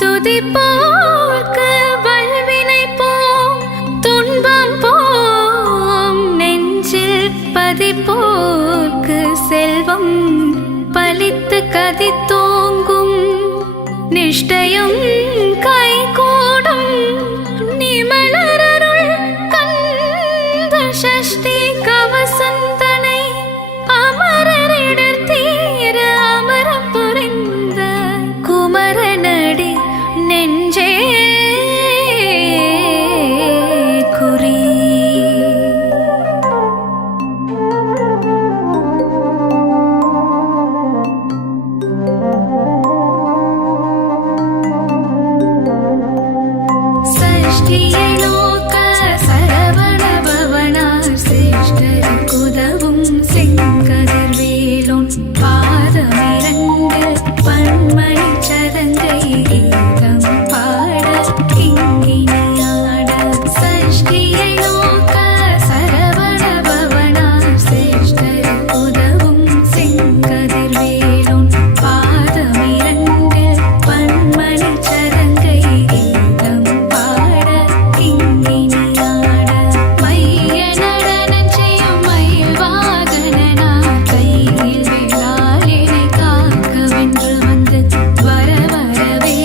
துதிப்போர்க்கு வல்வினை போம், துன்பம் போம், நெஞ்சில் பதிப்போர்க்கு செல்வம் பலித்து கதித்தோங்கும், நிஷ்டையும் கைகூடும் நிமலரருள் கந்த சஷ்டி கவசந்தனை அமரரிடர் தீர அமரம் புரிந்த குமரனடி நெஞ்சே குறி. சஷ்டியை நோக்க சரவண பவனார் சிருஷ்டருக்குதவும் செங்கதிர்வேலோன் பாதமிரண்டு பன்மணி சதங்கை கீதம் பாட கிங்கினியாட. சஷ்டியை நோக்க சரவண பவனார் சிருஷ்டருக்குதவும் செங்கதிர்வேலோன் பாதமிரண்டு பன்மணி சதங்கை கீதம் பாட கிங்கினியாட. மைய நடனம் செய்யும் மயில் வாகனனா கையில் வேளாளினை காக்க வென்று வந்து வர வரவே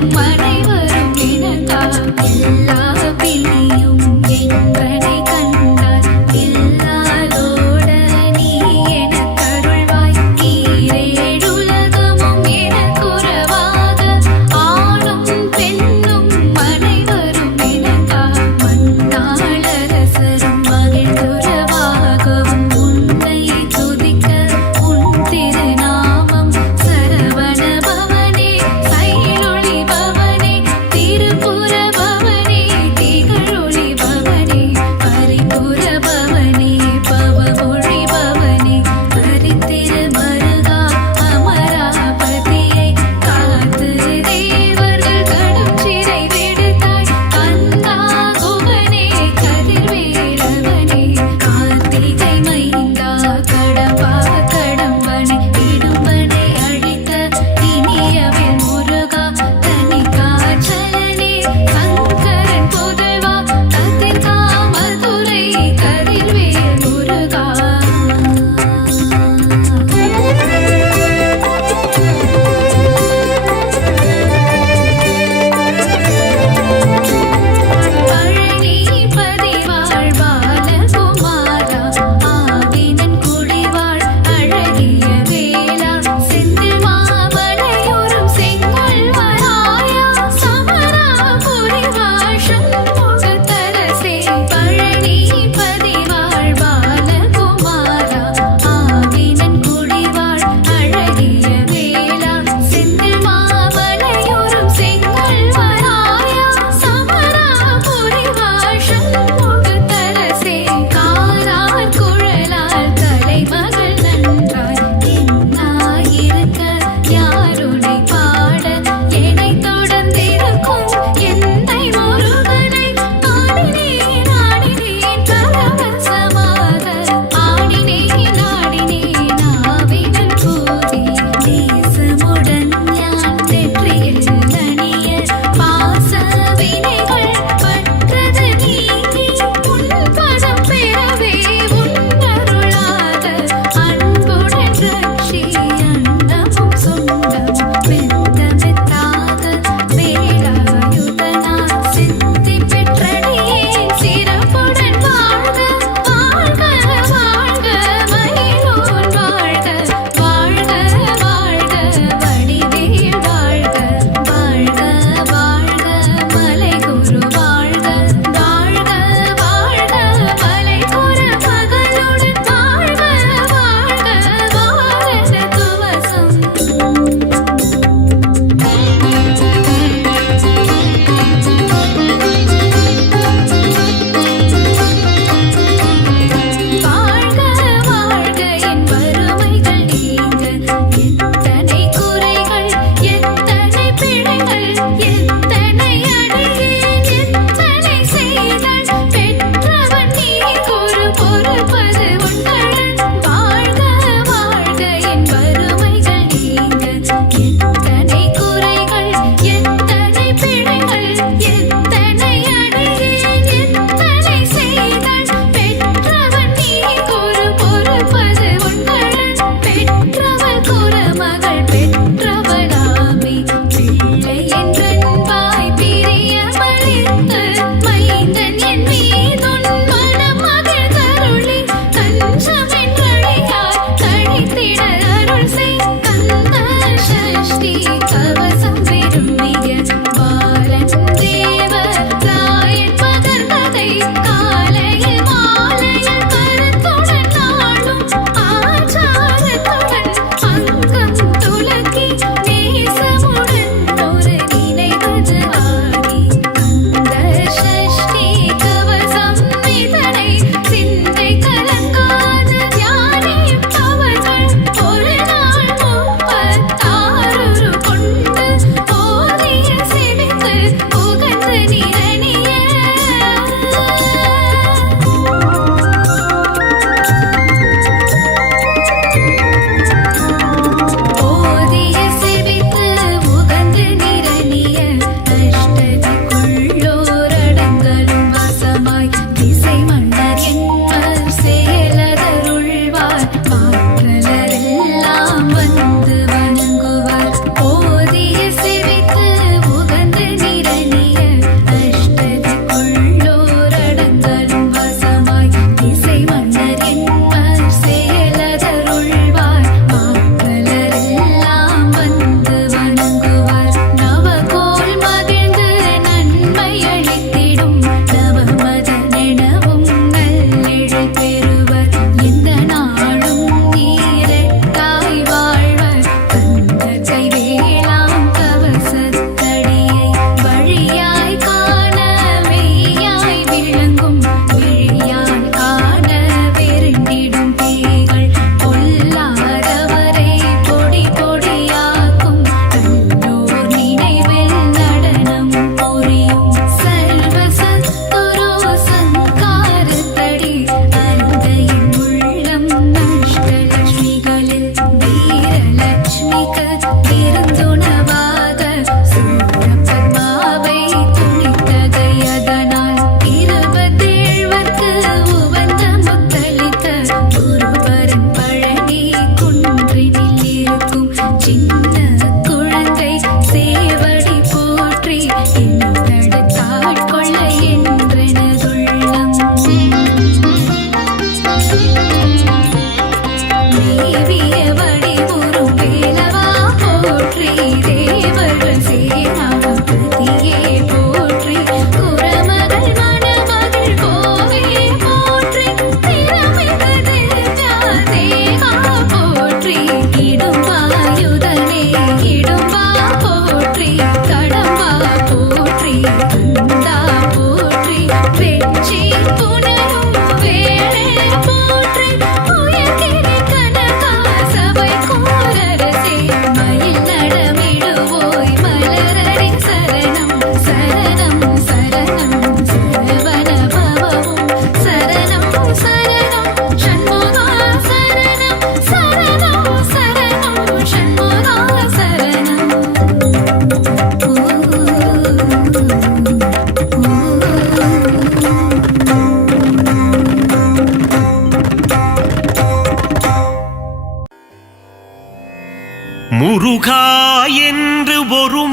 அனைவரும் எனக்காக எல்லா பிணியும் எங்கனை கண்டார் எல்லாரோட நீ எனக்கருள்வாய் ஈரேழுலகமும் எனக்குறவாக ஆணும் பெண்ணும் அனைவரும் எனக்காக மண்ணாளரசரும் மகிழ்ந்துறவாகவும் உன்னை துதிக்க உன் திருநாமம் சரவண பவனே சைலொளி பவனே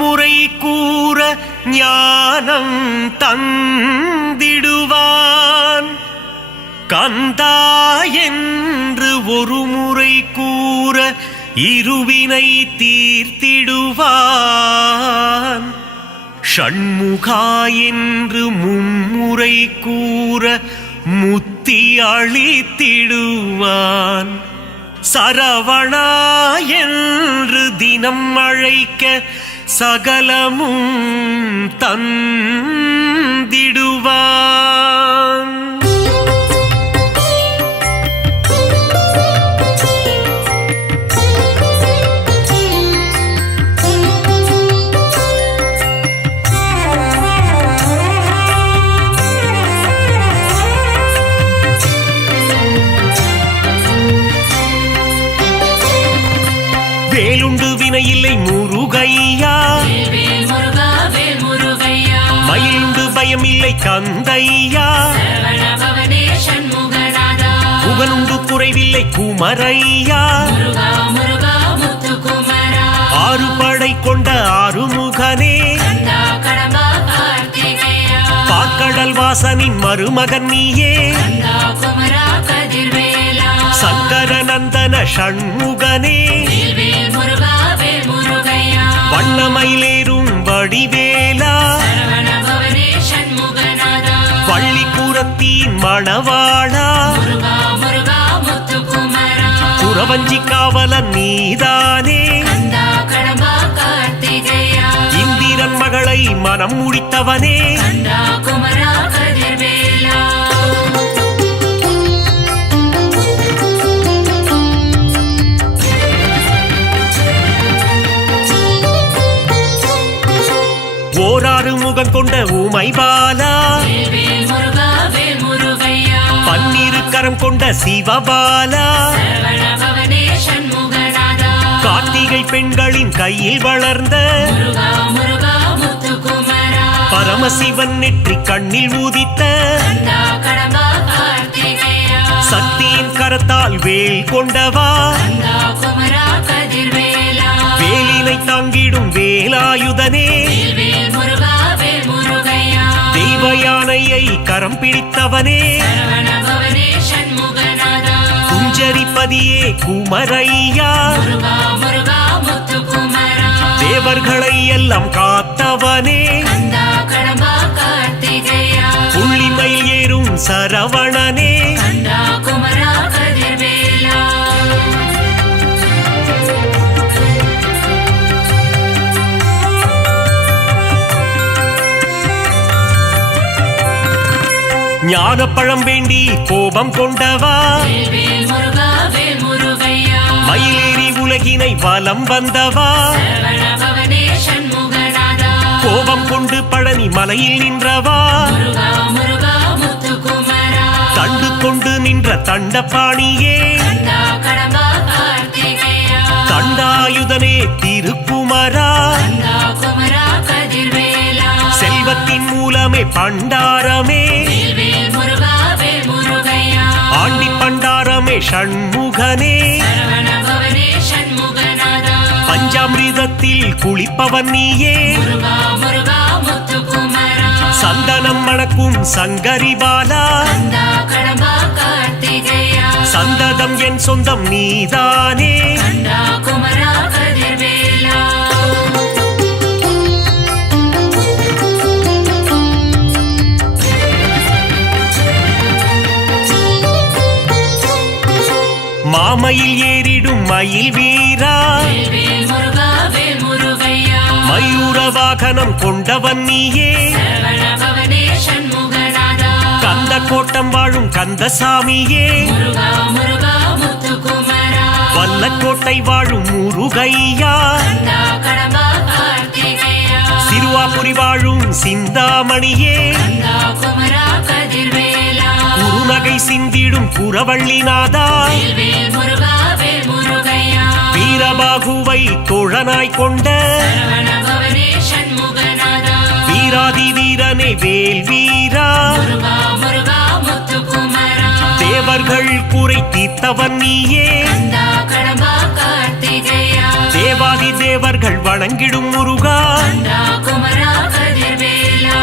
முறை கூற ஞானம் தந்திடுவான். கந்தா என்று ஒரு முறை கூற இருவினை தீர்த்திடுவான். ஷண்முகா என்று மும்முறை கூற முத்தி அளித்திடுவான். சரவணா என்று தினம் அழைக்க சகலமும் தந்திடுவான். வேலுண்டு வினையில்லை முருகையா, மயிலுண்டு பயமில்லை கந்தையா, புகனுண்டு குறைவில்லை குமரையா, ஆறு படை கொண்ட ஆறுமுகனே, பாக்கடல் வாசனின் மருமகன் நீயே, சங்கர நந்தன ஷண்முகனே, வண்ணமயிலேறும் வடிவேலா, பள்ளிக்கூடத்தின் மணவாளா, குறவஞ்சி காவலன் நீதானே, இந்திரன் மகளை மனம் முடித்தவனே, ஓராறு முகம் கொண்ட ஊமை பாலா, பன்னிரு கரம் கொண்ட சிவபாலா, கார்த்திகை பெண்களின் கையில் வளர்ந்த பரமசிவன் நெற்றி கண்ணில் ஊதித்த சக்தியின் கரத்தால் வேல் கொண்டவா, வேலினை தாங்கிடும் வேலாயுதனே, தெய்வ யானையை கரம் பிடித்தவனே, குஞ்சரிப்பதியே குமரையா, தேவர்களை எல்லாம் காத்தவனே, புள்ளிமயில் ஏறும் சரவணனே, ஞானப்பழம் வேண்டி கோபம் கொண்டவா, மயிலேறி உலகினை வலம் வந்தவா, கோபம் கொண்டு பழனி மலையில் நின்றவா, தண்டு கொண்டு நின்ற தண்டபாணியே, தண்டாயுதனே திருக்குமரா, செல்வத்தின் மூலமே பண்டாரமே, ஆண்டி பண்டாரமே ஷண்முகனே, பஞ்சாமிர்தத்தில் குளிப்பவன் நீயே, சந்தனம் மணக்கும் சங்கரிபாலா, சந்ததம் என் சொந்தம் நீதானே, மாமயில் ஏறிடும் மயில் வீரா, மயூர வாகனம் கொண்டவன் நீயே, கந்த கோட்டம் வாழும் கந்தசாமியே, வல்லக்கோட்டை வாழும் முருகையா, சிறுவாபுரி வாழும் சிந்தாமணியே, குறுநகை சிந்திடும் குறவள்ளிநாதா, வீரபாகுவை தோழனாய் கொண்ட வீராதி வீரனே வேல் வீரா, தேவர்கள் குறை தீர்த்தவன் நீயே, தேவாதி தேவர்கள் வணங்கிடும் முருகா கந்தா குமரா கதிர்வேலா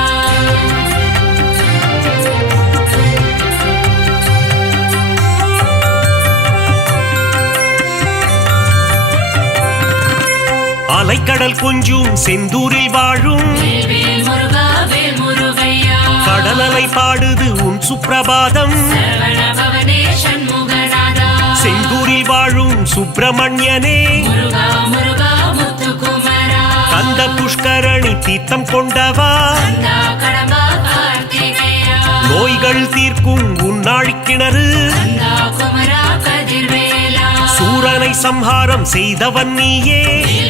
அலைக்கடல் கொஞ்சும் செந்தூரில் வாழும் வேல் முருகா வேல் முருகையா கடலலை பாடுது உன் சுப்பிரபாதம் சரவண பவனே சண்முகநாதா செந்தூரில் வாழும் சுப்பிரமணியனே முருகா முருகா முத்துக்குமரா கந்த புஷ்கரணி தீர்த்தம் கொண்டவா கந்தா கடம்பா கார்த்திகேயா நோய்கள் தீர்க்கும் உன்னாழிக்கிணறு கந்தா குமரா கதிர்வேலா சூரனை சம்ஹாரம் செய்தவன் நீயே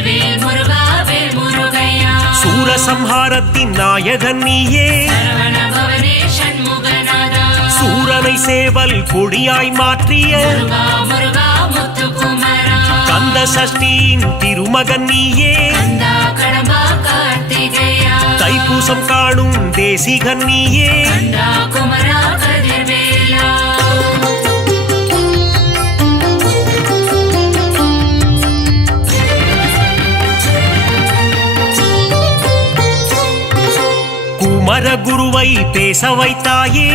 வேல் முருகா வேல் முருகையா சூரசம்ஹாரத்தின் நாயகன் நீயே சரவண பவனே சண்முகநாதா சூரனை சேவல் கொடியாய் மாற்றிய முருகா முருகா முத்துக்குமரா கந்த சஷ்டியின் திருமகன் நீயே கந்தா கடம்பா கார்த்திகேயா தைப்பூசம் காணும் தேசிகன் நீயே கந்தா குமரா கதிர்வேலா குமரகுருவை பேச வைத்தாயே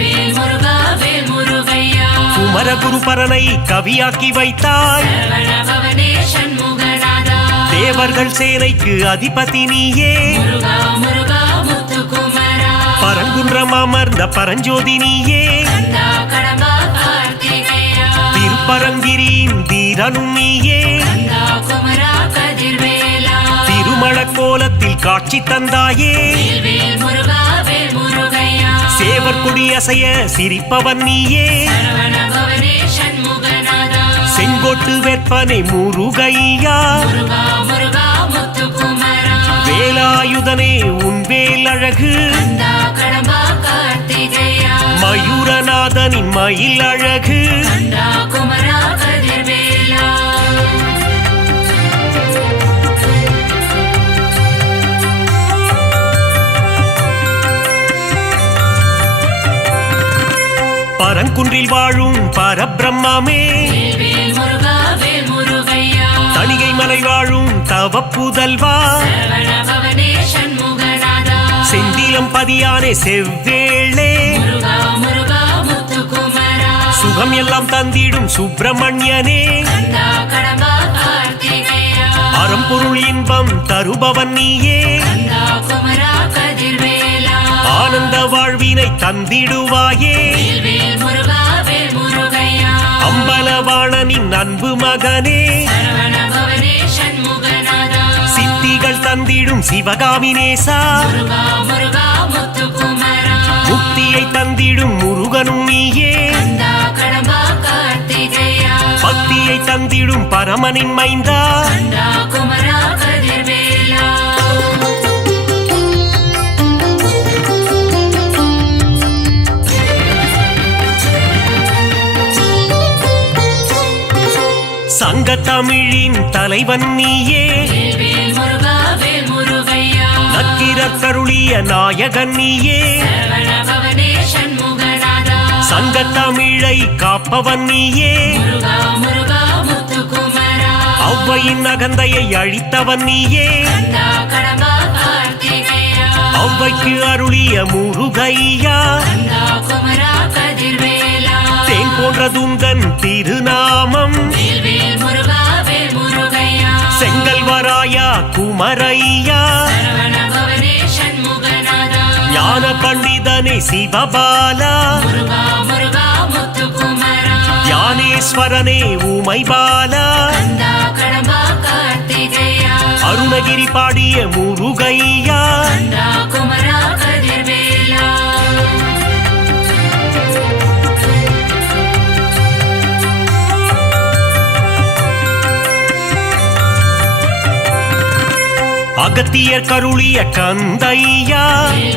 வேல் முருகா வேல் முருகையா குமரகுரு பரனை கவியாக்கி வைத்தாய் சரவண பவனே சண்முகநாதா தேவர்கள் சேனைக்கு அதிபதி நீயே முருகா முருகா முத்துக்குமரா பரங்குன்றம் அமர்ந்த பரஞ்சோதி நீயே கந்தா கடம்பா கார்த்திகேயா திருப்பரங்கிரியின் தீரனும் நீயே கந்தா குமரா கதிர்வேலா திருமண கோலத்தில் காட்சி தந்தாயே வேல் முருகா வேல் முருகையா சேவர் கொடி அசைய சிரிப்பவன் நீயே சரவண பவனே சண்முகநாதா செங்கோட்டு வெப்பனை முருகையா முருகா முருகா முத்துக்குமரா வேலாயுதனே உன் வேல் அழகு கந்தா கடம்பா கார்த்திகேயா மயூரநாதனின் மயில் அழகு கந்தா குமரா கதிர்வேலா பரங்குன்றில் வாழும் பரபிரம்மாமே வேல் முருகா வேல் முருகையா தணிகை மலை வாழும் தவப்புதல்வா சரவண பவனே சண்முகநாதா செந்திலம் பதியானே செவ்வேளே முருகா முருகா முத்துக்குமரா சுகம் எல்லாம் தந்திடும் சுப்பிரமணியனே கந்தா கடம்பா கார்த்திகேயா அறம்பொருள் இன்பம் தருபவன் நீயே கந்தா குமரா கதிர்வேலா ஆனந்த வாழ்வினை தந்திடுவாயே வேல் முருகா வேல் முருகையா அம்பலவாணனின் அன்பு மகனே சரவண பவனே சண்முகநாதா சித்திகள் தந்திடும் சிவகாமி நேசா முருகா முருகா முத்துக்குமரா முக்தியை தந்திடும் முருகனும் நீயே கந்தா கடம்பா கார்த்திகேயா பக்தியை தந்திடும் பரமனின் மைந்தா கந்தா குமரா கதிர்வேலா சங்க தமிழின் தலைவன் நீயே வேல் முருகா வேல் முருகையா நக்கீரர் கருளிய நாயகன் நீயே சரவண பவனே சண்முகநாதா சங்க தமிழை காப்பவன் நீயே முருகா முருகா முத்துக்குமரா ஔவையின் அகந்தையை அழித்தவன் நீயே கந்தா கடம்பா கார்த்திகேயா ஔவைக்கு அருளிய முருகையா கந்தா குமரா கதிர்வேலா தேன் போன்ற துந்தன் திருநாமம் வேல் முருகா வேல் முருகையா செங்கல்வராயா குமரையா சரவண பவனே சண்முகநாதா ஞான பண்டிதனே சிவபாலா முருகா முருகா முத்துக்குமரா ஞானேஸ்வரனே உமைபாலா கந்தா கடம்பா கார்த்திகேயா அருணகிரி பாடிய முருகையா கந்தா குமரா கதிர்வேலா அகத்தியர் கருளிய கந்தையா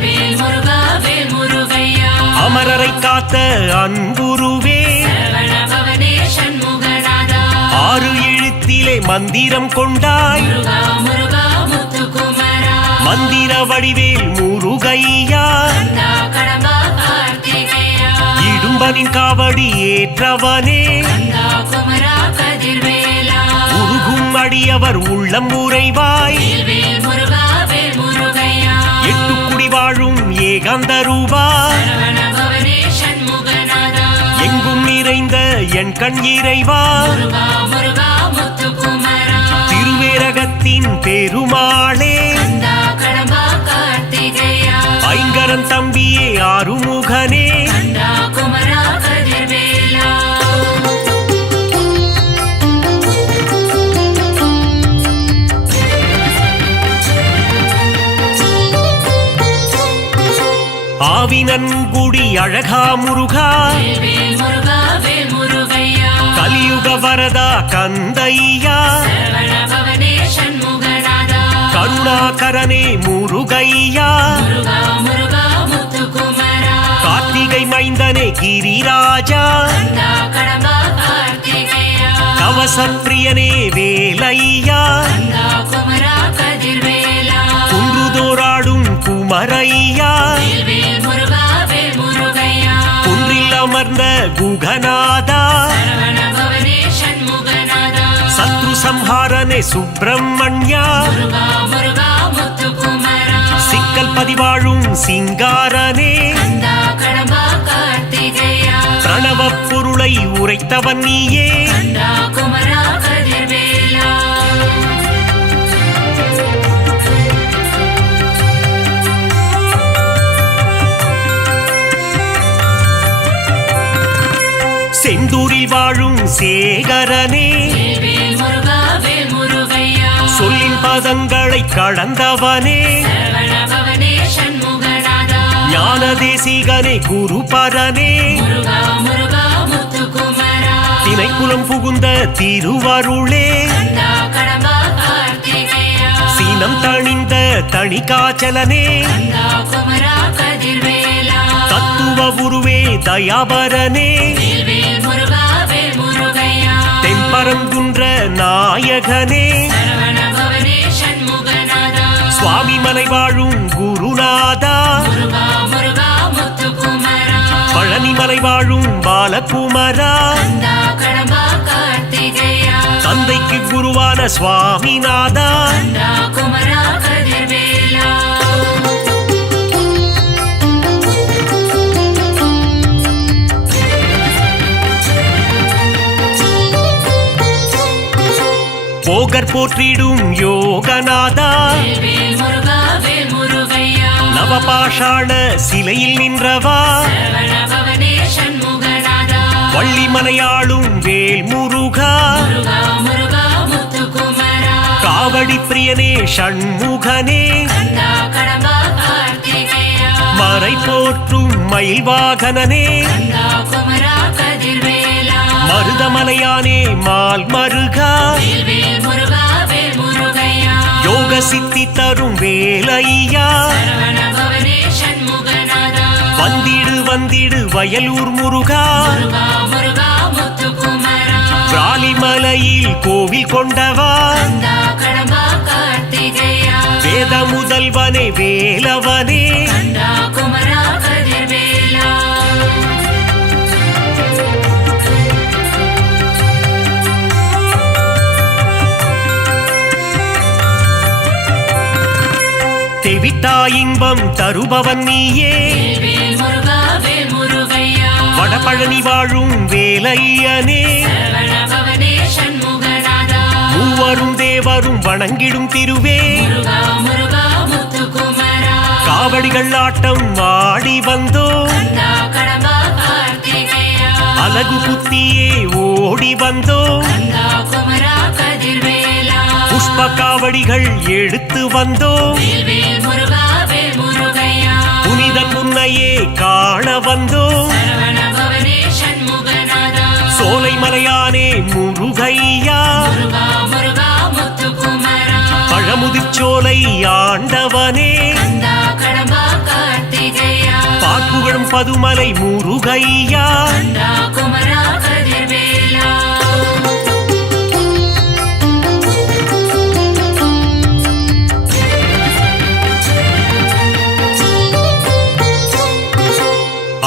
வேல் முருகா வேல் முருகையா அமரரை காத்த அன்புருவே சரவண பவனே சண்முகநாதா ஆறு எழுத்திலே மந்திரம் கொண்டாய் முருகா முருகா முத்துக்குமரா மந்திர வடிவேல் முருகையா கந்தா கடம்பா கார்த்திகேயா இடும்பனின் காவடி ஏற்றவனே கந்தா குமரா கதிர்வேலா உருகும் அஞ்சும் அடியவர் உள்ளம் உறைவாய் வேல் முருகா வேல் முருகையா எட்டுக்குடி வாழும் ஏகாந்த ரூபா சரவண பவனே சண்முகநாதா எங்கும் நிறைந்த என் கண் இறைவா முருகா முருகா முத்துக்குமரா திருவேரகத்தின் பெருமாளே கந்தா கடம்பா கார்த்திகேயா ஐங்கரன் தம்பியே ஆறுமுகனே கந்தா குமரா கதிர்வேலா ஆவினன்குடி அழகா முருகா வேல் முருகா வேல் முருகையா கலியுக வரதா கந்தையா சரவண பவனே சண்முகநாதா கருணாகரனே முருகையா முருகா முருகா முத்துக்குமரா கார்த்திகை மைந்தனே கிரிராஜா கந்தா கடம்பா கார்த்திகேயா கவசப்பிரியனே வேலையா கந்தா குமரா கதிர்வேலா குன்றுதோராடும் குமரையா வேல் முருகா வேல் முருகையா குன்றில் அமர்ந்த குகநாதா சரவண பவனே சண்முகநாதா சத்ரு சம்ஹாரனே சுப்பிரமணியா முருகா முருகா முத்துக்குமரா சிக்கல் பதிவாழும் சிங்காரனே கந்தா கடம்பா கார்த்திகேயா பிரணவ பொருளை உரைத்தவன் நீயே கந்தா குமரா கதிர்வேலா செந்தூரில் வாழும் சேகரனே வேல் முருகா வேல் முருகையா சொல்லின் பதங்களை கடந்தவனே சரவண பவனே சண்முகநாதா ஞான தேசிகனே குருபரனே முருகா முருகா முத்துக்குமரா திணைக்குளம் புகுந்த திருவருளே கந்தா கடம்பா கார்த்திகேயா சீனம் தணிந்த தணிகாச்சலனே கந்தா குமரா கதிர்வேலா தத்துவ உருவே தயாபரனே வேல் முருகா வேல் முருகையா தென்பரங்குன்ற நாயகனே சரவண பவனே சண்முகநாதா சுவாமி மலை வாழும் குருநாதா முருகா முருகா முத்துக்குமரா பழனிமலை வாழும் பாலகுமரா கந்தா கடம்பா கார்த்திகேயா தந்தைக்கு குருவான சுவாமிநாதா கந்தா குமரா கதிர்வேலா போகர் போற்றிடும் யோகநாதா வேல் முருகா வேல் முருகையா நவபாஷாண சிலையில் நின்றவா சரவண பவனே சண்முகநாதா வள்ளிமலையாளும் வேல் முருகா முருகா முருகா முத்துக்குமரா காவடி பிரியனே ஷண்முகனே கந்தா கடம்பா கார்த்திகேயா மறை போற்றும் மயில் வாகனனே கந்தா குமரா கதிர்வேலா மருதமலையானே மால் மருகா வேல் முருகா வேல் முருகையா யோக சித்தி தரும் வேலையா சரவண பவனே சண்முகநாதா வந்திடு வந்திடு வயலூர் முருகா முருகா முருகா முத்துக்குமரா ராலிமலையில் கோவில் கொண்டவா கந்தா கடம்பா கார்த்திகேயா வேத முதல்வனே வேலவனே கந்தா குமரா கதிர்வேலா தெவிட்டா இன்பம் தருபவன் நீயே வேல் முருகா வேல் முருகையா வடபழனி வாழும் வேலையனே சரவண பவனே சண்முகநாதா மூவரும் தேவரும் வணங்கிடும் திருவே முருகா முருகா முத்துக்குமரா காவடிகள் ஆட்டம் ஆடி வந்தோ கந்தா கடம்பா கார்த்திகேயா அலகு குத்தியே ஓடி வந்தோ கந்தா குமரா கதிர்வேலா புஷ்ப காவடிகள் எடுத்து வந்தோ வேல் முருகா வேல் முருகையா புனிதன் முன்னையே காண வந்தோ சரவண பவனே சண்முகநாதா சோலை மலையானே முருகையா முருகா முருகா முத்துக்குமரா பழமுதிர்ச்சோலை ஆண்டவனே கந்தா கடம்பா கார்த்திகேயா பாக்குகளும் பதுமலை முருகையா கந்தா குமரா கதிர்வேலா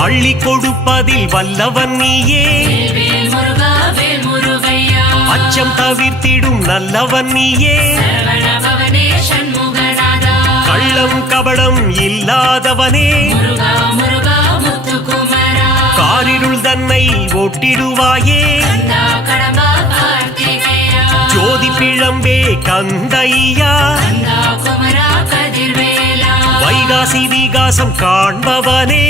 அள்ளி கொடுப்பதில் வல்லவன் நீயே வேல் முருகா வேல் முருகையா அச்சம் தவிர்த்திடும் நல்லவன் நீயே சரவண பவனே சண்முகநாதா கள்ளம் கபடம் இல்லாதவனே முருகா முருகா முத்துக்குமரா காரிருள் தன்னை ஒட்டிடுவாயே கந்தா கடம்பா கார்த்திகேயா ஜோதி பிழம்பே கந்தையா கந்தா குமரா கதிர்வேலா வைகாசி விகாசம் காண்பவனே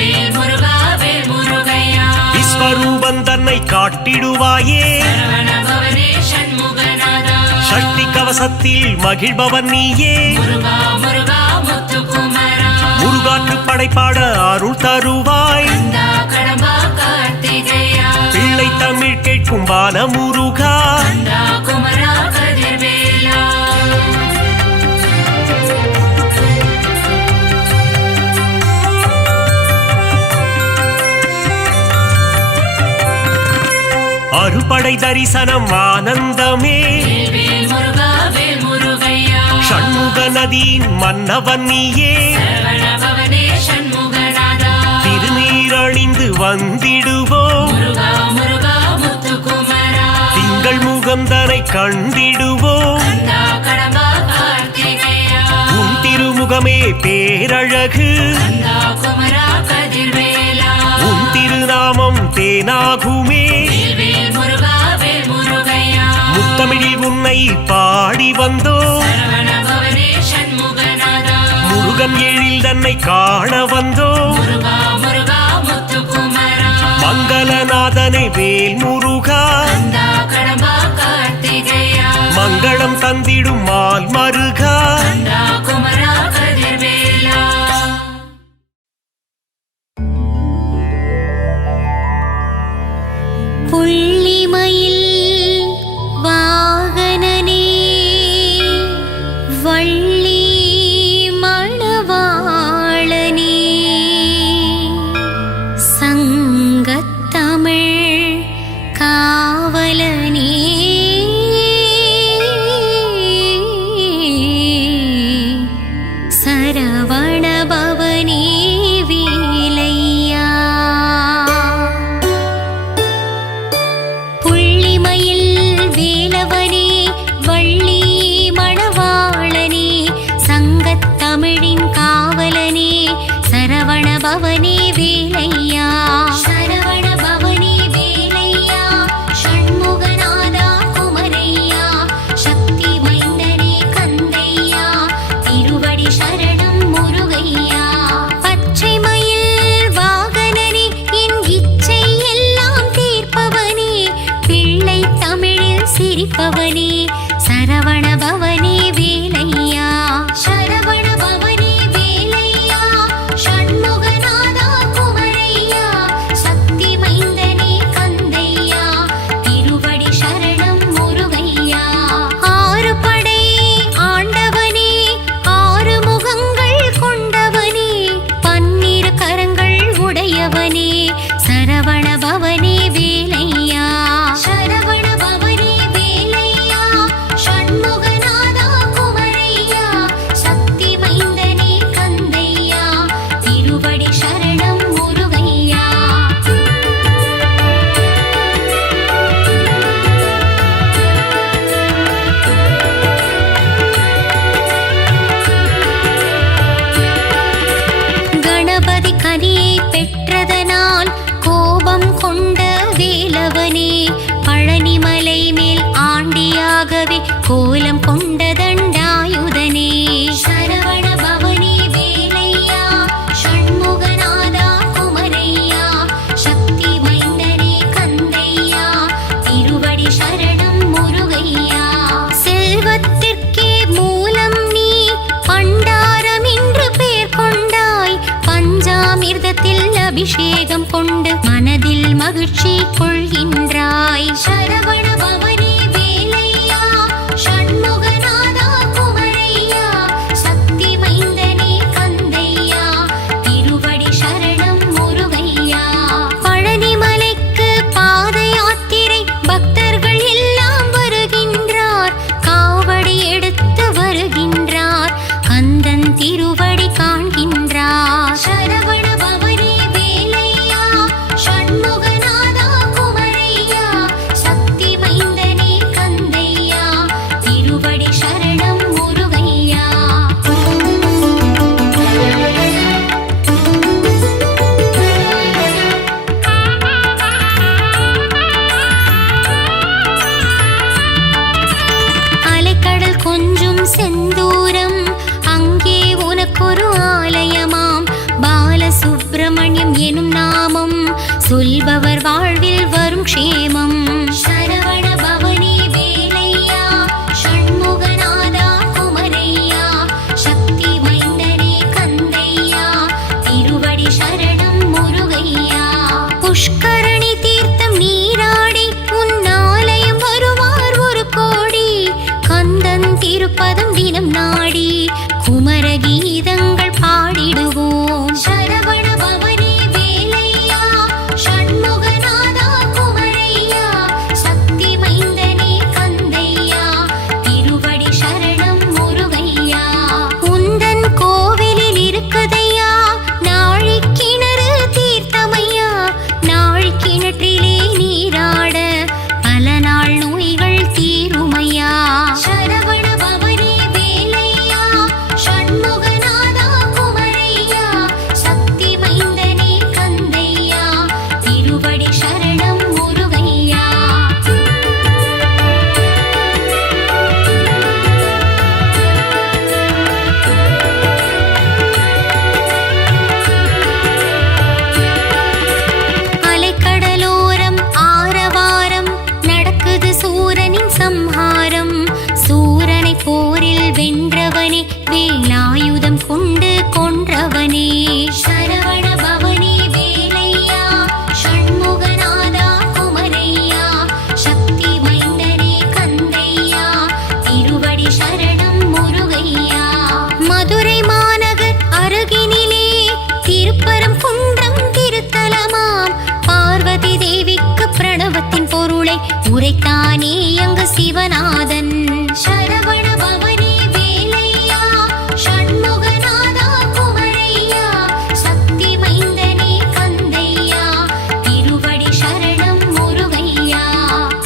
வேல் முருகா வேல் முருகையா விஸ்வரூபன் தன்னை காட்டிடுவாயே சரவண பவனே சண்முகநாதா சஷ்டி கவசத்தில் மகிழ்பவன் நீயே முருகா முருகா முத்துக்குமரா முருகாற்று படைப்பாட அருள் தருவாய் கந்தா கடம்பா கார்த்திகேயா பிள்ளை தமிழ் கேட்கும் பால முருகா கந்தா குமரா கதிர்வேலா அறுபடை தரிசனம் ஆனந்தமே வேல் முருகா வேல் முருகையா ஷண்முக நதியின் மன்னவன் நீயே சரவண பவனே சண்முகநாதா திருநீரணிந்து வந்திடுவோம் முருகா முருகா முத்துக்குமரா திங்கள் முகந்தனை கண்டிடுவோம் கந்தா கடம்பா கார்த்திகேயா உன் திருமுகமே பேரழகு கந்தா குமரா கதிர்வேலா உன் திருநாமம் தேனாகுமே வேல் முருகா வேல் முருகையா முத்தமிழில் உன்னை பாடி வந்தோம் சரவண பவனே சண்முகநாதா முருகன் எழில் தன்னை காண வந்தோம் முருகா முருகா முத்துக்குமரா மங்களநாதனை வேல் முருகா கந்தா கடம்பா கார்த்திகேயா மங்களம் தந்திடும் மால் மருகா கந்தா குமரா கதிர்வேலா புள்ளிமயில் வாகனனே வள்ளி மணவாளனே சங்கத்தமிழ் காவலனே சரவணபவனே வேலையா புள்ளிமயில் வேலவனே வள்ளி மணவாளனே சங்கத்தமிழின் காவலனே சரவணபவனே வேலையா சரவணபவனே வேலையா ஷண்முகநாதா குமரையா சக்தி மைந்தனே கந்தையா திருவடி சரணம் முருகையா பச்சை மயில் வாகனனே என் இச்சை எல்லாம் தீர்ப்பவனே பிள்ளை தமிழில் சிரிப்பவனே சரவணபவனே வேலையா சரவணபவனே வேலையா ஷண்முகநாதா குமரையா சக்தி மைந்தனே கந்தையா திருவடி சரணம் முருகையா ஆறு படை ஆண்டவனே ஆறு முகங்கள் கொண்டவனே பன்னிரு கரங்கள் உடையவனே சரவணபவனே வேலையா சரவணபவனே வேலையா ஷண்முகநாதா குமரையா சக்தி மைந்தனே கந்தையா திருவடி சரணம் முருகையா கணபதி கனியை பெற்றதனால் கோபம் கொண்ட வேலவனே பழனிமலை மேல் ஆண்டியாகவே கோலம் கொண்ட தண்டாயுதனே சரவணபவனே வேலையா ஷண்முகநாதா குமரையா சக்தி மைந்தனே கந்தையா திருவடி சரணம் முருகையா செல்வத்திற்கே மூலம் நீ பண்டாரம் என்று பேர் கொண்டாய் பஞ்சாமிர்தத்தில் அபிஷேகம் கொண்டு மனதில் மகிழ்ச்சி கொள்கின்றாய் சரவணபவனே வேலையா ஷண்முகநாதா குமரையா சக்தி மைந்தனே கந்தையா திருவடி சரணம் முருகையா பழனிமலைக்கு பாத யாத்திரை பக்தர்கள் எல்லாம் வருகின்றார் காவடி எடுத்து வருகின்றார் கந்தன் திருவடி காண்கின்றார் சரவணபவனே வேலையா ஷண்முகநாதா குமரையா சக்தி மைந்தனே கீதங்கள் பாடிடுவோம். சரவண பவனே வேலையா, ஷண்முகநாதா குமரையா, சக்தி மைந்தனே கந்தையா, திருவடி சரணம் முருகையா. உந்தன் கோவிலில் இருக்குதையா நாழிக்கிணறு தீர்த்தமையா, நாழிக்கிணற்றிலே நீராட பல நாள் நோய்கள் தீருமையா. சரவண பவனே வேலையா, ஷண்முகநாதா குமரையா, சக்தி மைந்தனே கந்தையா, திருவடி சரணம் முருகையா. அலைக்கடலோரம் ஆரவாரம் நடக்குது சூரனின் சம்ஹாரம். சூரனை போரில் வென்றவனே, வேலாயுதம் கொண்டு கொன்றவனே. சரவண பவனே வேலையா, ஷண்முகநாதா குமரையா, சக்தி மைந்தனே கந்தையா, திருவடி சரணம் முருகையா. மதுரை மாநகர் அருகினிலே திருப்பரம் குன்றம் திருத்தலமாம். பார்வதி தேவிக்கு பிரணவத்தின் பொருளை உரைத்தானே அங்கு சிவநாதன். சரவண பவனே வேலையா, ஷண்முகநாதா குமரையா, சக்தி மைந்தனே கந்தையா, திருவடி சரணம் முருகையா.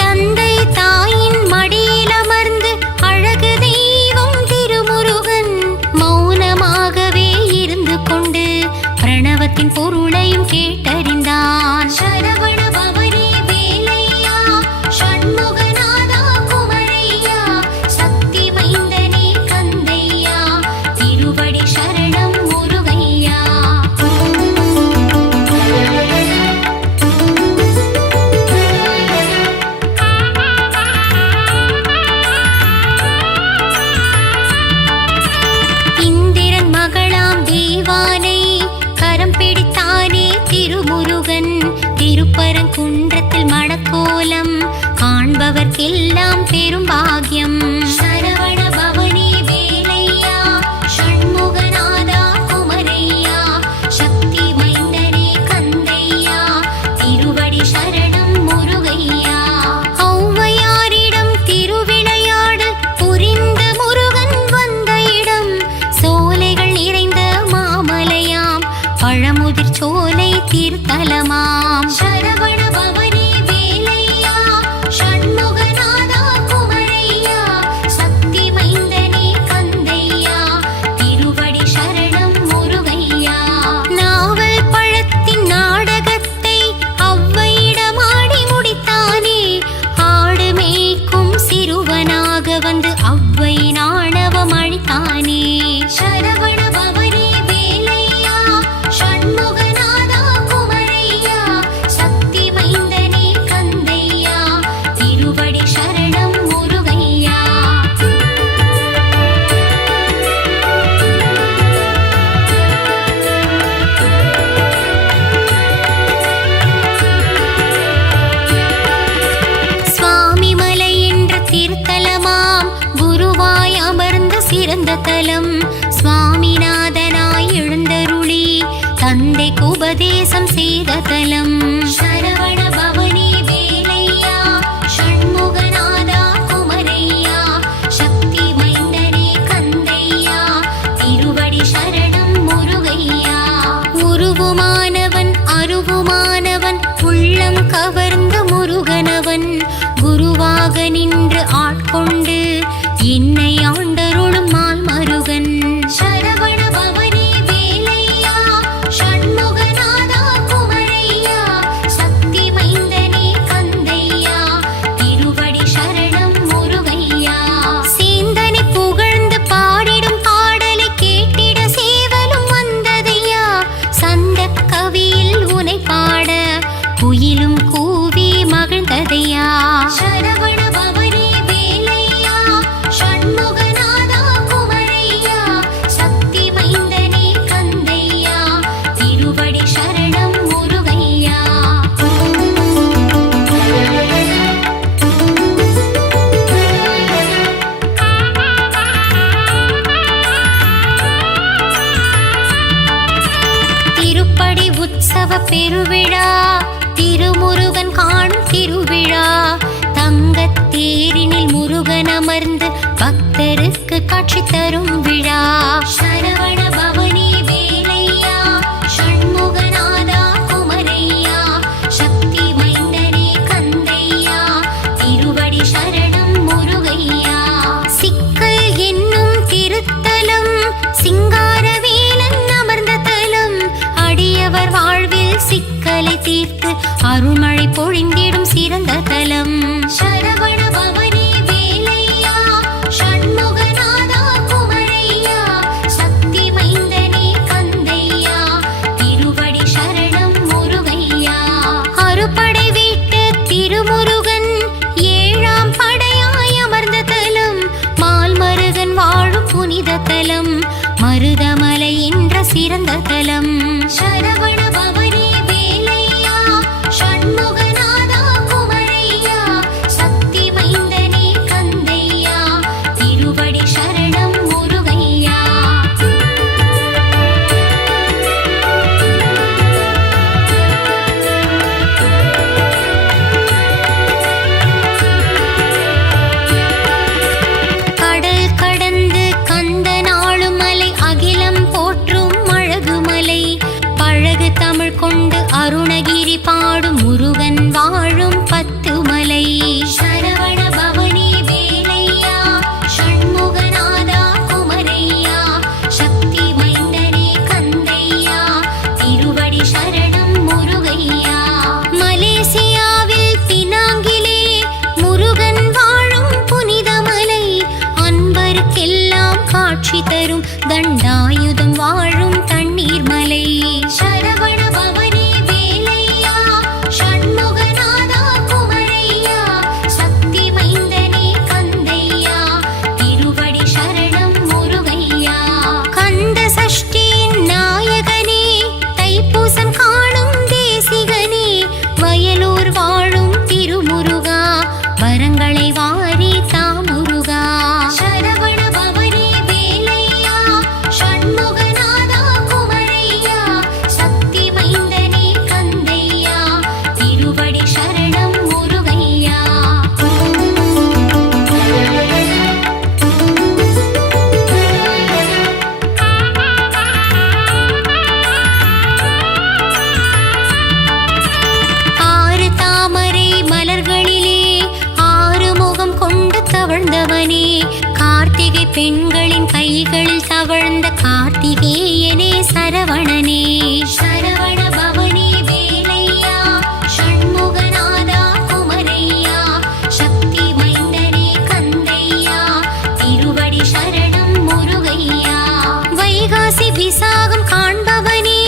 தந்தை தாயின் மடியில் அமர்ந்து அழகு தெய்வம் திருமுருகன் மௌனமாகவே இருந்து கொண்டு பிரணவத்தின் பொருளையும் கேட்டறிந்தான். சரவண பவனே வேலையா, ஷண்முகநாதா குமரையா, சக்தி மைந்தனே கந்தையா, திருவடி சரணம் முருகையா. இந்திரன் மகளாம் தெய்வானை கரம் பிடித்தானே திருமுருகன். திருப்பரங்குன்றத்தில் மணக்கோலம் காண்பவர்க்கெல்லாம் பெரும் பாக்கியம். சரவண பவனே வேலையா, ஷண்முகநாதா குமரையா, சக்தி மைந்தனே கந்தையா, திருவடி சரணம் முருகையா. ஔவையாரிடம் திருவிளையாடு புரிந்த முருகன் வந்த இடம், சோலைகள் நிறைந்த மாமலையாம், பழமுதிர் சோலை தீர்த்தலமாம். சரவண பவனே வேலையா, ஷண்முகநாதா குமரையா, சக்தி மைந்தனே கந்தையா, திருவடி சரணம் முருகையா. நாவல் பழத்தின் நாடகத்தை ஔவையிடமாடி முடித்தானே, ஆடு மேய்க்கும் சிறுவனாக வந்து ஔவை நாணவம் அழித்தானே. சரவண பவனே வேலையா, ஷண்முகநாதா குமரையா, சக்தி மைந்தனே கந்தையா, திருவடி சரணம் முருகையா. சுவாமிமலை என்ற திருத்தலமாம், குருவாய் அமர்ந்த சிறந்த தலம். சுவாமிநாதனாய் எழுந்தருளி தந்தைக்கு உபதேசம் செய்த தலம். சரவண பவனே வேலையா, ஷண்முகநாதா குமரையா, சக்தி மைந்தனே கந்தையா, திருவடி சரணம் முருகையா. உருவுமானவன் அருவுமானவன் உள்ளம் கவர்ந்த முருகனவன், குருவாக நின்று ஆட்கொண்டு என்னை ஆண்டருளும் மால் மருகன். சரவண பவனே வேலையா, ஷண்முகநாதா குமரையா, சக்தி மைந்தனே கந்தையா, திருவடி சரணம் முருகையா. சேந்தனை புகழ்ந்து பாடிடும் பாடலை கேட்டிட சேவலும் வந்ததையா, சந்த கவியில் உனை பாட குயிலும் கூவி மகிழ்ந்ததையா. சரவண பவனே வேலையா, ஷண்முகநாதா பெருவிழா திருமுருகன் காணும் திருவிழா தங்கத்தேரினில் முருகன் அமர்ந்து பக்தருக்கு காட்சி தரும் விழா சரவண பவனி வேலையா ஷண்முகநாதா குமரையா சக்தி மைந்தனே கந்தையா திருவடி சரணம் முருகையா சிக்கல் என்னும் திருத்தலம் சிங்காரவேலன் அமர்ந்த தலம் அடியவர் வாழ்வில் சிக்கலை தீர்த்து அருள்மழை பொழிந்திடும் சிறந்த தலம் சரவண பவனி வேலையா ஷண்முகநாதா குமரையா சக்தி மைந்தனே கந்தையா திருவடி சரணம் முருகையா அறுபடை வீட்டு திருமுருகன் ஏழாம் படையாய் அமர்ந்த தலம் மால்மருகன் வாழும் புனித தலம் மருதமலை என்ற சிறந்த தலம் சரவண பவனி வேலையா ஷண்முகநாதா குமரையா சக்தி மைந்தனே கந்தையா திருவடி சரணம் முருகையா கடல் கடந்து கந்த நாளும் மலை அகிலம் போற்றும் அழகுமலை பழகு தமிழ் கொண்டு அருணகிரி பாடும் முருகன் வாழும் பத்து மலை சரவண பவனி வேலையா ஷண்முகநாதா குமரையா சக்தி மைந்தனே கந்தையா திருவடி சரணம் முருகையா மலேசியாவில் பினாங்கிலே முருகன் வாழும் புனித மலை அன்பருக்கெல்லாம் காட்சி தரும் தண்டாயுதம் வாழும் தண்ணீர் மலை சரவண பவனி வேலையா ஷண்முகநாதா குமரையா சக்தி மைந்தனே கந்தையா திருவடி சரணம் முருகையா கந்த சஷ்டியின் நாயகனே தைப்பூசம் காணும் தேசிகனே வயலூர் வாழும் திருமுருகா வரங்களை வாரி தாமுருகா சரவண பவனி வேலையா ஷண்முகநாதா குமரையா சக்தி மைந்தனே கந்தையா திருவடி சரணம் முருகையா ஆறு தாமரை மலர்களிலே ஆறு முகம் கொண்டு தவழ்ந்தவனே கார்த்திகை பெண்களின் கைகளில் தவழ்ந்த கார்த்திகேயனே சரவணனே சரவண பவனி வேலையா ஷண்முகநாதா குமரையா சக்தி மைந்தனே கந்தையா திருவடி சரணம் முருகையா வைகாசி விசாகம் காண்பவனே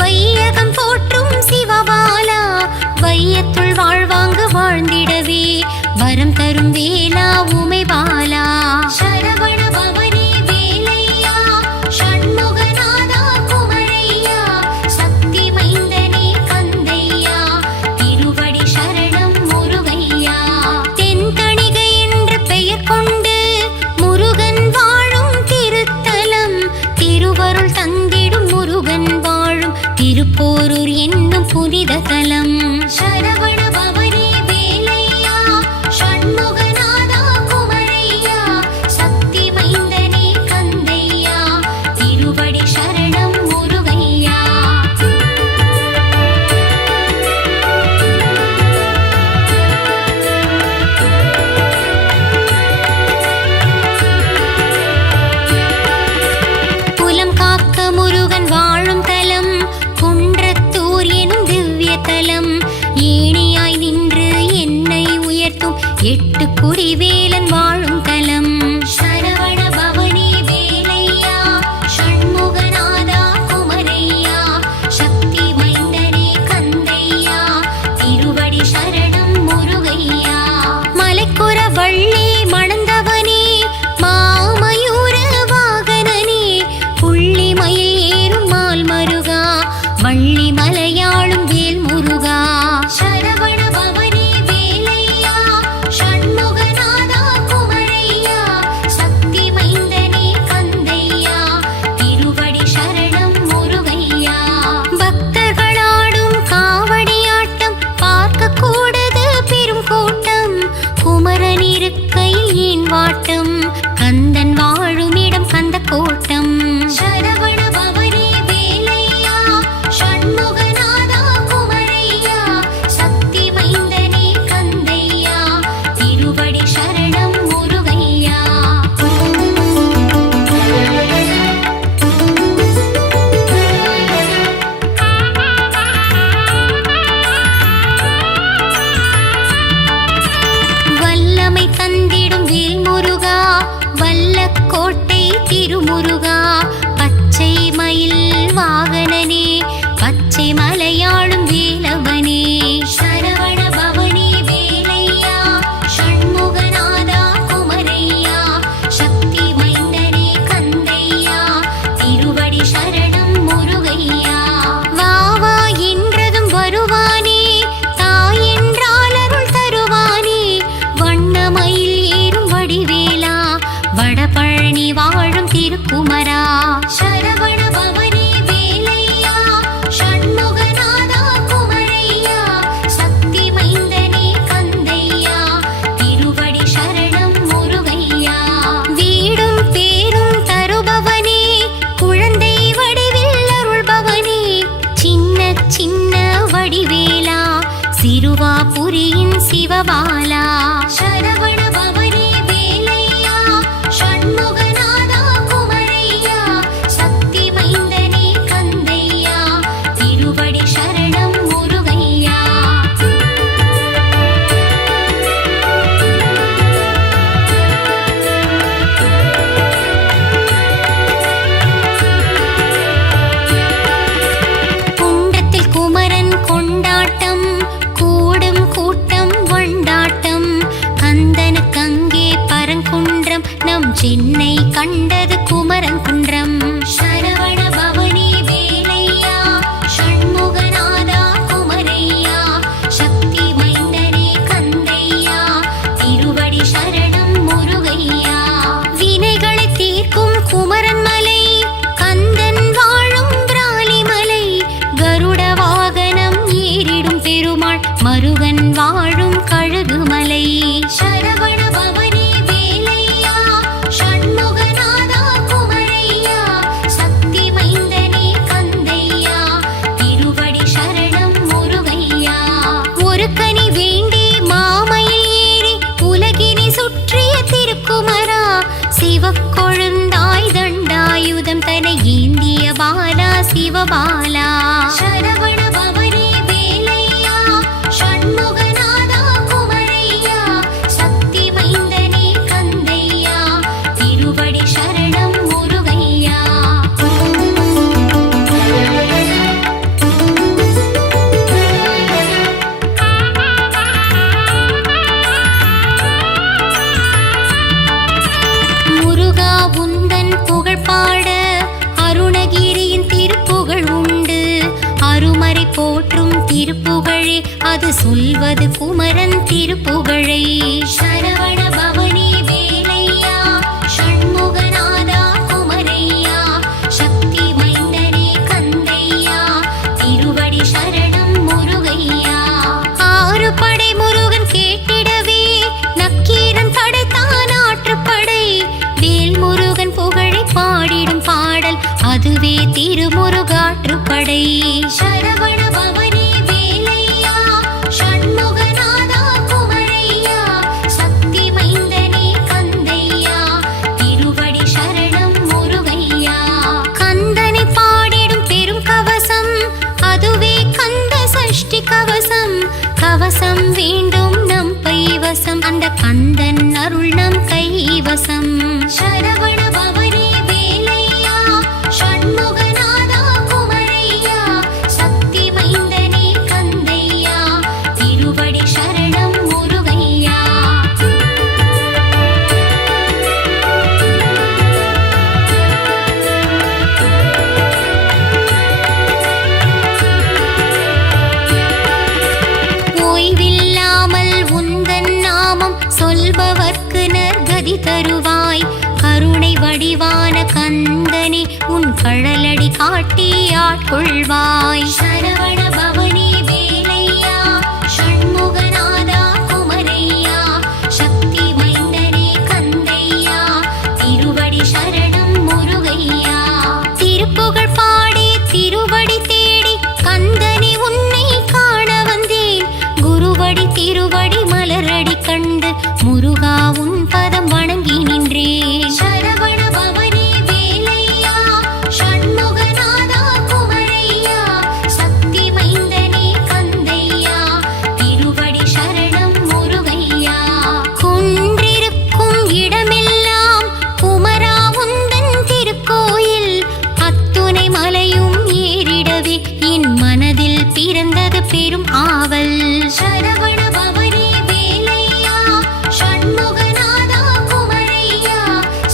வையகம் போற்றும் சிவபாலா வையத்துள் வாழ்வாங்கு வாழ்ந்திடவே வரம் தரும் வேலா உமை பாலா சரவண பவனி வேலையா ஷண்முகநாதா குமரையா சக்தி மைந்தனே கந்தையா திருவடி சரணம் முருகையா தென்தணிகை என்று பெயர் கொண்டு முருகன் வாழும் திருத்தலம் திருவருள் தந்திடும் முருகன் வாழும் திருப்போரூர் என்னும் புனித தலம் சரவண பவனி வேலையா ஷண்முகநாதா குமரையா சக்தி மைந்தனே கந்தையா திருவடி சரணம் முருகையா புலம் காக்க முருகன் வாழும் தலம் குன்றத்தூர் எனும் திவ்ய தலம் ஏணியாய் நின்று என்னை உயர்த்தும் எட்டு குறிவேலன் வாழும் தலம் சரவண பவனி வேலையா ஷண்முகநாதா குமரையா சக்தி மைந்தனே கந்தையா திருவடி சரணம் முருகையா மலைக்குற வள்ளி மணந்தவனே மாமயூர வாகனனே புள்ளி மயில் ஏறும் மால் மருகா வள்ளி மலையாளும் வேல் முருகா சரவண பவனி வேலையா ஷண்முகநாதா குமரையா சக்தி மைந்தனே கந்தையா திருவடி சரணம் முருகையா பக்தர்களாடும் சரணம் முருகையா. வா வா என்றதும் வருவானே, தாய் என்றால் அருள் தருவானே, வண்ணமயில் ஏறும் வடிவேலா, வடபழனி வாழும் திருக்குமரா. சரவண பவனே வேலையா, ஷண்முகநாதா குமரையா, சக்தி மைந்தனே கந்தையா, திருவடி சரணம் முருகையா. வீடும் பேரும் தருபவனே, குழந்தை வடிவில் அருள்பவனே, சின்ன சின்ன வடிவேலா, சிறுவாபுரியின் சிவபாலா. சரவண பவனே வேலையா, ஷண்முகநாதா குமரையா, சக்தி மைந்தனே கந்தையா, திருவடி சரணம் முருகையா. குன்றத்தில் குமரன் கொண்டாட்டம், கூடும் கூட்டம் வண்டாட்டம், கந்தனுக்கங்கே பரங்குன்றம், நம் சென்னை கண்டது குமரன் குன்றம். சரவண பவனி வேலையா, ஷண்முகநாதா குமரையா, சக்தி மைந்தனே கந்தையா, திருவடி சரணம் முருகையா. வினைகளை தீர்க்கும் குமரன் மலை, கந்தன் வாழும் பிராலிமலை, கருட வாகனம் ஏறிடும் பெருமாள், மருகன் வாழும் கழுகுமலை. சரவண பவனி வேலையா, ஷண்முகநாதா குமரையா, சக்தி மைந்தனே கந்தையா, திருவடி சரணம் முருகையா. ஒரு கனி வேண்டி மாமயில் ஏறி உலகினை சுற்றிய திருக்குமரா, சிவக்கொழுந்தாய் தண்டாயுதம் தனை ஏந்திய பாலா சிவபாலா. சரவண பவனி வேலையா, ஷண்முகநாதா குமரையா, சக்தி மைந்தனே கந்தையா, திருவடி சரணம் முருகையா. முருகா உந்தன் புகழ் பாட அருணகிரியின் திருப்புகழ் உண்டு, அருமறை போற்றும் திருப்புகழே அது சொல்வது குமரன் திருப்புகழை. சரவண பவனி வேலையா, ஷண்முகநாதா குமரையா, சக்தி மைந்தனே கந்தையா, திருவடி சரணம் முருகையா. ஆறு படை முருகன் கேட்டிடவே, நக்கீரன் படைத்தான் ஆற்றுப்படை, வேல் முருகன் புகழை பாடிடும் பாடல், அதுவே திருமுருகாற்றுப்படை. சரவண பவனி வேலையா, ஷண்முகநாதா குமரையா, சக்தி மைந்தனே கந்தையா, திருவடி சரணம் முருகையா. கந்தனை பாடிடும் பெரும் கவசம், அதுவே கந்த சஷ்டி கவசம், கவசம் வேண்டும் நம் பைவசம், அந்த கந்தன் அருள் நம் கைவசம். சரவண பவனி வேலையா, ஷண்முகநாதா குமரையா, சக்தி மைந்தனே கந்தையா, திருவடி சரணம் முருகையா. ஓய்வில்லாமல் உந்தன் நாமம் சொல்பவர்க்கு நற்கதி தருவாய், கருணை வடிவான கந்தனே உன் கழலடி காட்டி ஆட்கொள்வாய். சரவண பவனி வேலையா, ஷண்முகநாதா குமரையா, சக்தி மைந்தனே கந்தையா, திருவடி சரணம் முருகையா. திருப்புகழ் பாடி திருவடி தேடி கந்தனே உன்னை காண வந்தேன், குருவடி திருவடி மலரடி கண்டு முருகா உன் பதம் வணங்கி நின்றேன். சரவண பவனி வேலையா, ஷண்முகநாதா குமரையா, சக்தி மைந்தனே கந்தையா, திருவடி சரணம் முருகையா. குன்றிருக்கும் இடமெல்லாம் குமரா உந்தன் திருக்கோயில், அத்துணை மலையும் ஏறிடவே என் மனதில் பிறந்தது பெரும் ஆவல். சரவண பவனி வேலையா, ஷண்முகநாதா குமரையா,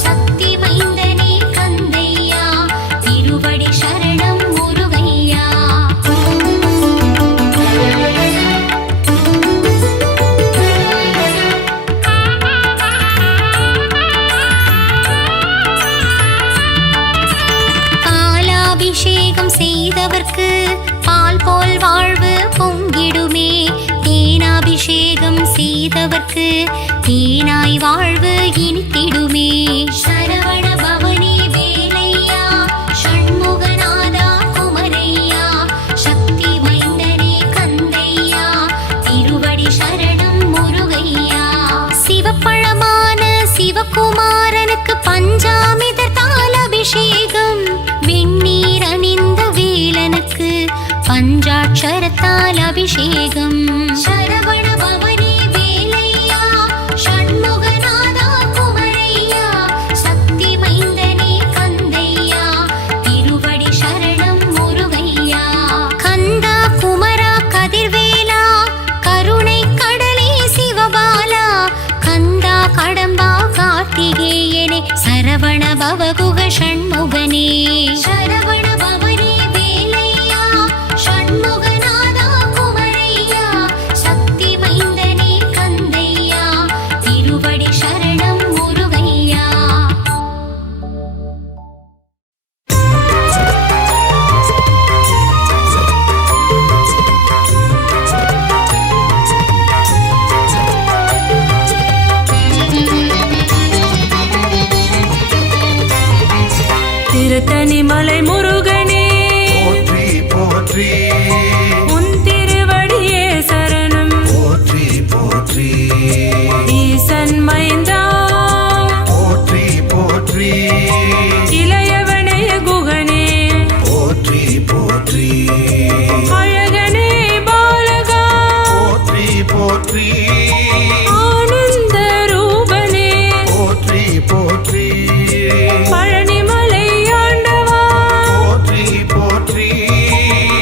சக்தி மைந்தனே கந்தையா, திருவடி அபிஷேகம் செய்தவர்க்கு பால் போல் வாழ்வு பொங்கிடுமே. தேனாபிஷேகம் செய்தவர்க்கு தேனாய் வாழ்வு இனித்திடுமே. சரவண பவனி வேலையா ஷண்முகநாதா குமரையா சக்தி மைந்தனே கந்தையா திருவடி சரணம் முருகையா. சிவப்பழமான சிவகுமாரனுக்கு பஞ்சாமிர்தத்தால் அபிஷேகம். வெந்நீர் அணிந்த வேலனுக்கு பஞ்சாட்சரத்தால் அபிஷேகம். சரவண பவனி வேலையா ஷண்முகநாதா குமரையா சக்தி மைந்தனே கந்தையா திருவடி சரணம் முருகையா. கந்தா குமரா கதிர்வேலா கருணை கடலே சிவபாலா கந்தா கடம்பா கார்த்திகேயனே சரவண பவகுக ஷண்முகனே. சரவண பவனி வேலையா ஷண்முகநாதா குமரையா சக்தி மைந்தனே கந்தையா திருவடி சரணம் முருகையா. திருத்தணி மலை முருகனே போற்றி போற்றி உன் திருவடியே சரணம். போற்றி போற்றி ஈசன் மைந்தா போற்றி போற்றி இளையவனைய குகனே போற்றி போற்றி அழகனே பாலகா போற்றி போற்றி ஆனந்த ரூபனே போற்றி போற்றி பழனிமலை ஆண்டவா போற்றி போற்றி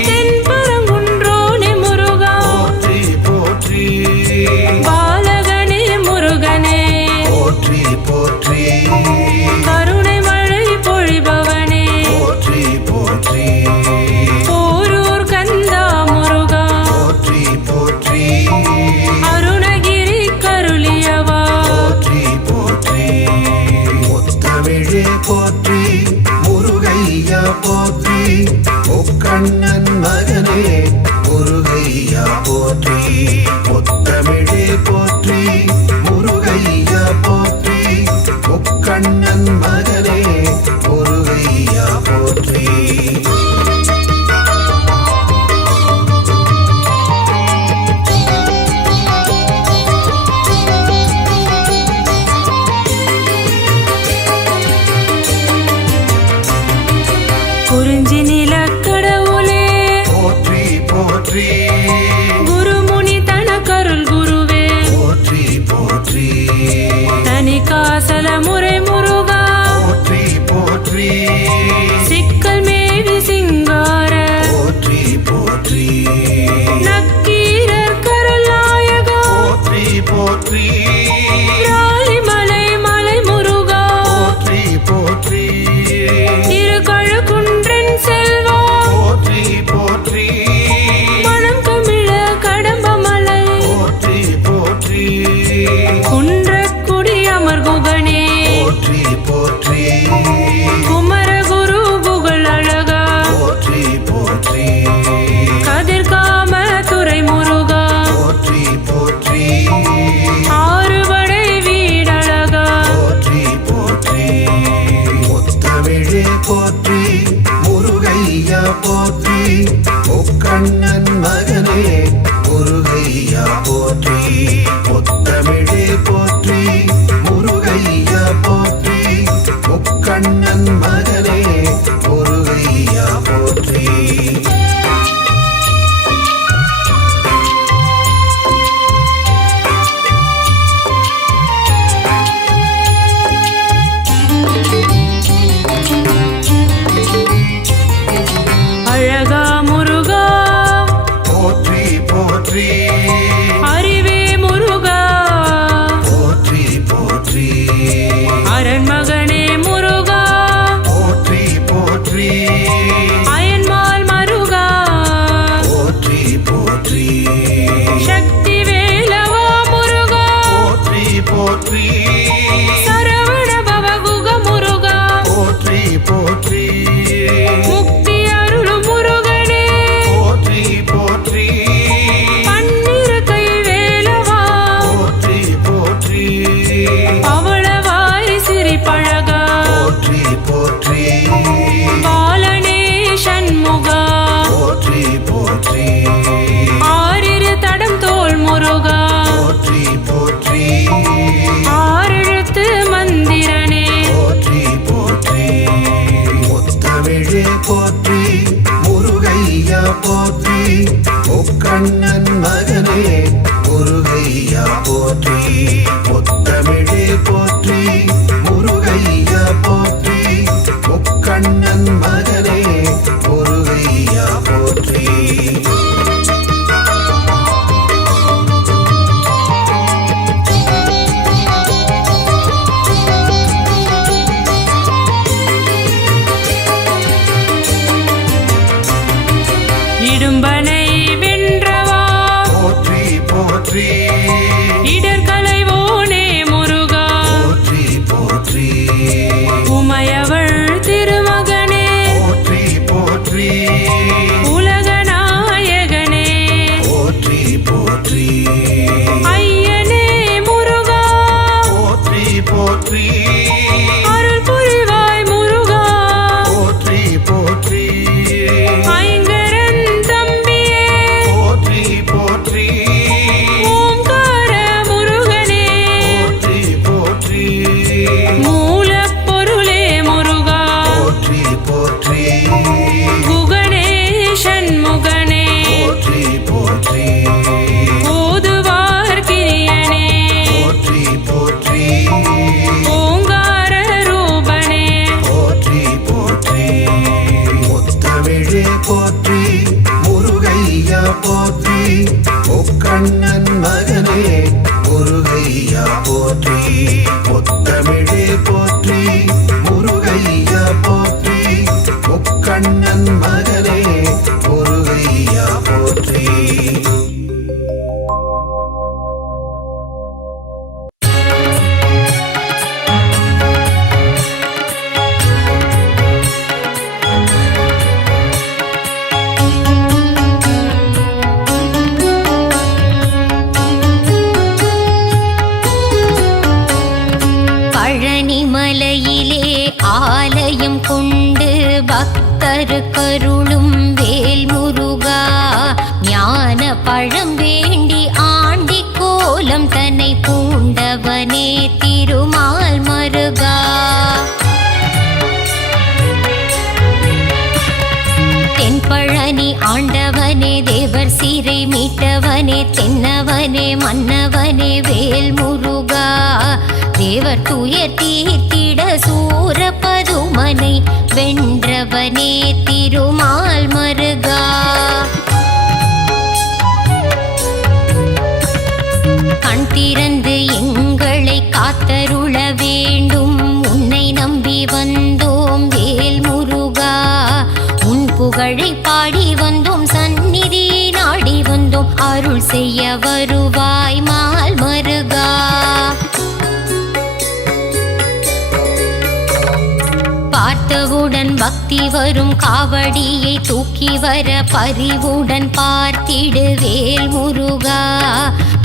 தென்பரங்குன்றோனே முருகா போற்றி போற்றி பாலகனே முருகனே போற்றி போற்றி கருணை மழை பொழிபவனே போற்றி போற்றி போரூர் கந்தா முருகா போற்றி போற்றி அருணகிரி கருளியவா போற்றி போற்றி முத்தமிழே போற்றி முருகையா போற்றி முக்கண்ணன் மகனே முருகையா போற்றி. முத்தமிழே போற்றி முருகையா போற்றி முக்கண்ணன் மகனே முருகையா போற்றி. குறிஞ்சி நிலக்கடவுளே போற்றி போற்றி குருமுனி தனக்கருள் குருவே போற்றி போற்றி தனி காசல முறை முருகா போற்றி போற்றி சிக்கல் மேவி சிங்கார போற்றி போற்றி நக்கீரர் கருள் நாயகா போற்றி போற்றி ராலிமலை மலை முருகா போற்றி போற்றி திருக்கழுக்குன்றன் செல்வா போற்றி போற்றி மனம் கமிழ கடம்பமலை போற்றி போற்றி குன்றக்குடி அமர் குகனே போற்றி போற்றி குமரகுரு புகழ் அழகா போற்றி போற்றி கதிர்காம துறை முருகா போற்றி போற்றி ஆறுபடை வீடழகா போற்றி போற்றி முத்தமிழே போற்றி முருகையா போற்றி முக்கண்ணன் மகனே முருகையா போற்றி. முத்தமிழே போற்றி முருகையா போற்றி முக்கண்ணன் மகனே முருகையா போற்றி. அழகா முருகா போற்றி போற்றி அறிவே முருகா போற்றி போற்றி அர போற்றி முருகையா போற்றி முக்கண்ணன் மகனே முருகையா போற்றி முத்தமிழே போற்றி முருகையா போற்றி முக்கண்ணன் மகனே முருகையா போற்றி இடும்பனை வென்றவா போற்றி போற்றி இடர்களைவோனே முருகா போற்றி போற்றி உமையவள் திருமகனே போற்றி போற்றி உலகநாயகனே போற்றி போற்றி ஐயனே முருகா போற்றி போற்றி அருள் புரிவாய் முருகா போற்றி போற்றி ஐங்கரன் தம்பியே போற்றி போற்றி ஓங்கார முருகனே போற்றி போற்றி மூலப்பொருளே முருகா போற்றி போற்றி குகணே சண்முகனே போற்றி போற்றி ஓதுவார் கிரியனே போற்றி போற்றி ஓங்கார ரூபனே போற்றி போற்றி முத்தமிழே போற்றி முருகையா போற்றி முக்கண்ணன் மகனே முருகையா போற்றி முத்தமிழே போற்றி முருகையா போற்றி முக்கண்ணன் மகனே முருகையா போற்றி பழனிமலையிலே ஆலயம் கொண்டு பக்தருக்கருளும் வேல் முருகா ஞான பழம் வேண்டி ஆண்டி கோலம் தன்னை பூண்டவனே திருமால் மருகா தென்பழனி ஆண்டவனே தேவர் சிறை மீட்டவனே தென்னவனே மன்னவனே வேல் முருகா தேவர் துயர் தீர்த்திட சூரபதுமனை வென்றவனே திருமால் மருகா கண் திறந்து எங்களை காத்தருள வேண்டும் உன்னை நம்பி வந்தோம் வேல் முருகா உன் புகழை பாடி வந்தோம் சந்நிதி நாடி வந்தோம் அருள் செய்ய வருவாய் மால் மருகா பார்த்தவுடன் பக்தி வரும் காவடியை தூக்கி வர பரிவுடன் பார்த்திடு வேல் முருகா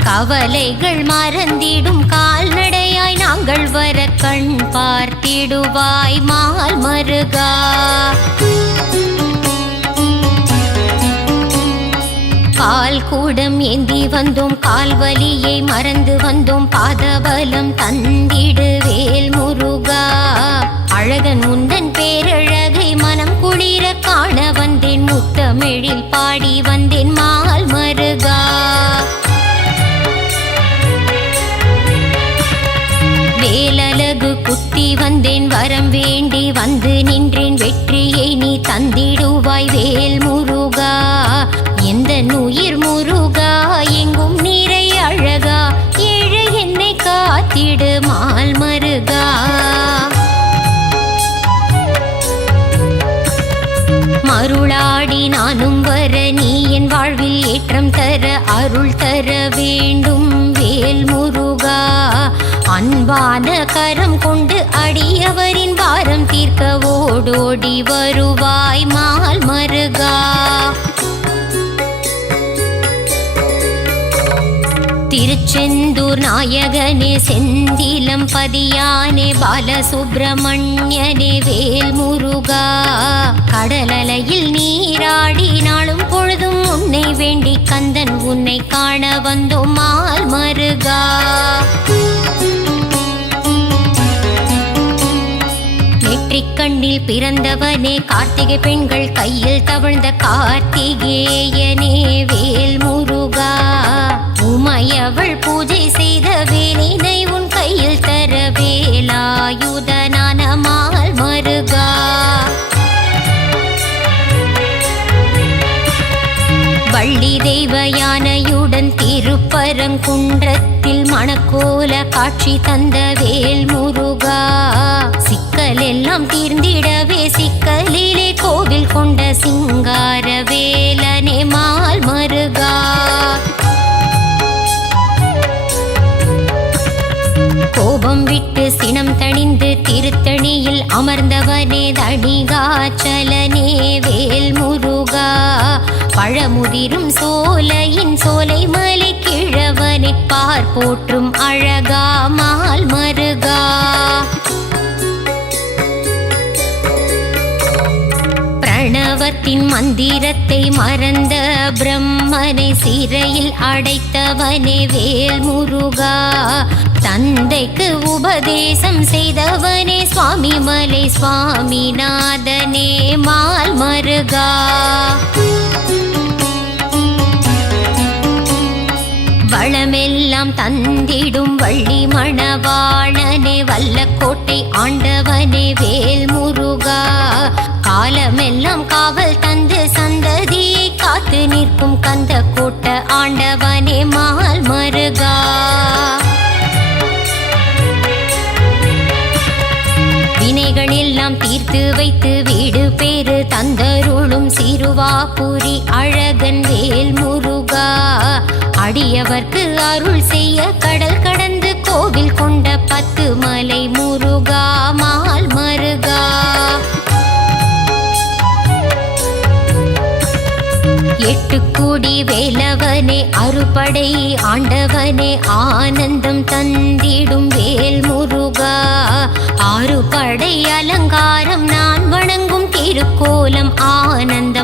கவலைகள் மறந்திடும் கால்நடையாய் நாங்கள் வர கண் பார்த்திடுவாய் மால் மருகா பால் கூடம் ஏந்தி வந்தோம் கால்வலியை மறந்து வந்தோம் பாதபலம் தந்திடு வேல் முருகா அழகன் உந்தன் பேரழகை மனம் குளிர காண வந்தேன் முத்தமிழில் பாடி வந்தேன் மால் மருகா வேலழகு குத்தி வந்தேன் வரம் வேண்டி வந்து நின்றேன் வெற்றியை நீ தந்திடுவாய் வேல் முருகா எந்த உயிர் முருகா எங்கும் நீரை அழகா ஏழை என்னை காத்திடு மால் மருகா மருளாடி நானும் வர நீ என் வாழ்வில் ஏற்றம் தர அருள் தர வேண்டும் வேல் முருகா அன்பான கரம் கொண்டு அடியவரின் பாரம் தீர்க்க ஓடோடி வருவாய் மால் மருகா திருச்செந்தூர் நாயகனே செந்திலம் பதியானே பாலசுப்பிரமணியனே வேல் முருகா கடலலையில் நீராடி நாளும் பொழுதும் உன்னை வேண்டி கந்தன் உன்னை காண வந்தோம் மால் மருகா நெற்றிக்க கண்ணில் பிறந்தவனே கார்த்திகை பெண்கள் கையில் தவழ்ந்த கார்த்திகேயனே வேல் முருகா உமையவள் பூஜை செய்த வேலினை உன் கையில் தர வேலாயுதனான மால் மருகா வள்ளி தெய்வ யானையுடன் திருப்பரங்குன்றத்தில் மணக்கோல காட்சி தந்த வேல் முருகா சிக்கல் எல்லாம் தீர்ந்திடவே சிக்கலிலே கோவில் கொண்ட சிங்கார வேலனே மால் மருகா கோபம் விட்டு சினம் தணிந்து திருத்தணியில் அமர்ந்தவனே தணிகாச்சலனே வேல் முருகா பழமுதிரும் சோலையின் சோலை மலை கிழவனை பார் போற்றும் அழகா மால் மருகா பிரணவத்தின் மந்திரத்தை மறந்த பிரம்மனை சிறையில் அடைத்தவனே வேல் முருகா தந்தைக்கு உபதேசம் செய்தவனே சுவாமி மலை சுவாமிநாதனே மால் மருகா வளமெல்லாம் தந்திடும் வள்ளி மணவாளனே வல்லக்கோட்டை ஆண்டவனே வேல் முருகா காலமெல்லாம் காவல் தந்து சந்ததியை காத்து நிற்கும் கந்த கோட்ட ஆண்டவனே மால் மருகா வினைகள் எல்லாம் தீர்த்து வைத்து வீடு பேரு தந்தருளும் சிறுவாபுரி அழகன் வேல் முருகா அடியவர்க்கு அருள் செய்ய கடல் கடந்து கோவில் கொண்ட 10 மலை முருகா மால் மருகா எட்டுக்குடி வேலவனே அறுபடை ஆண்டவனே ஆனந்தம் தந்திடும் வேல் முருகா ஆறுபடை அலங்காரம் நான் வணங்கும் திருக்கோலம் ஆனந்த